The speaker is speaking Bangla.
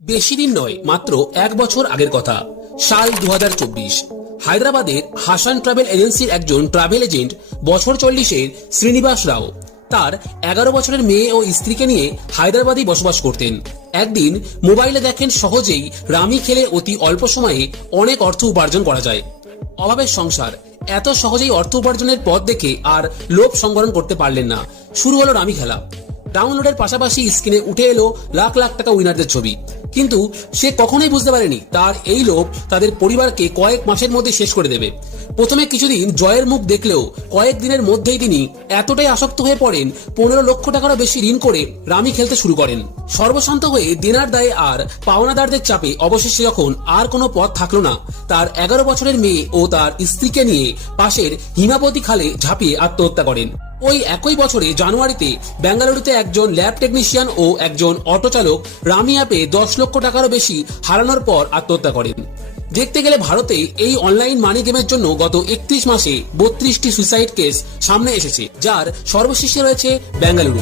বেশি দিন নয়, মাত্র এক বছর আগের কথা। সাল 2024। হায়দ্রাবাদের হাসান ট্রাভেল এজেন্সির একজন ট্রাভেল এজেন্ট বছর 40-এর শ্রীনিবাস রাও তার 11 বছরের মেয়ে ও স্ত্রীকে নিয়ে হায়দ্রাবাদেই বসবাস করতেন। একদিন মোবাইলে দেখেন সহজেই রামি খেলে অতি অল্প সময়ে অনেক অর্থ উপার্জন করা যায়। অভাবের সংসার, এত সহজেই অর্থ উপার্জনের পথ দেখে আর লোভ সংবরণ করতে পারলেন না। শুরু হলো রামি খেলা। ডাউনলোডের পাশাপাশি স্ক্রিনে উঠে এলো লাখ লাখ টাকা উইনারদের ছবি। কিন্তু সে কখনোই বুঝতে পারেনি তার এই লোভ তাদের পরিবারকে কয়েক মাসের মধ্যে শেষ করে দেবে। প্রথমে কিছুদিন জয়ের মুখ দেখলেও কয়েক দিনের মধ্যেই তিনি এতটাই আসক্ত হয়ে পড়েন, 15 লক্ষ টাকারও বেশি ঋণ করে রামি খেলতে শুরু করেন। সর্বশান্ত হয়ে দেনার দায়ে আর পাওনাদারদের চাপে অবশেষে যখন আর কোনো পথ থাকলো না, তার 11 বছরের মেয়ে ও তার স্ত্রীকে নিয়ে পাশের হিমাবতী খালে ঝাঁপিয়ে আত্মহত্যা করেন। ওই একই বছরে জানুয়ারিতে বেঙ্গালুরুতে একজন ল্যাব টেকনিশিয়ান ও একজন অটো চালক রামি অ্যাপে 10 লক্ষ টাকারও বেশি হারানোর পর আত্মহত্যা করেন। দেখতে গেলে ভারতে এই অনলাইন মানি গেমের জন্য গত 31 মাসে 32টি সুইসাইড কেস সামনে এসেছে, যার সর্বশীর্ষে রয়েছে বেঙ্গালুরু।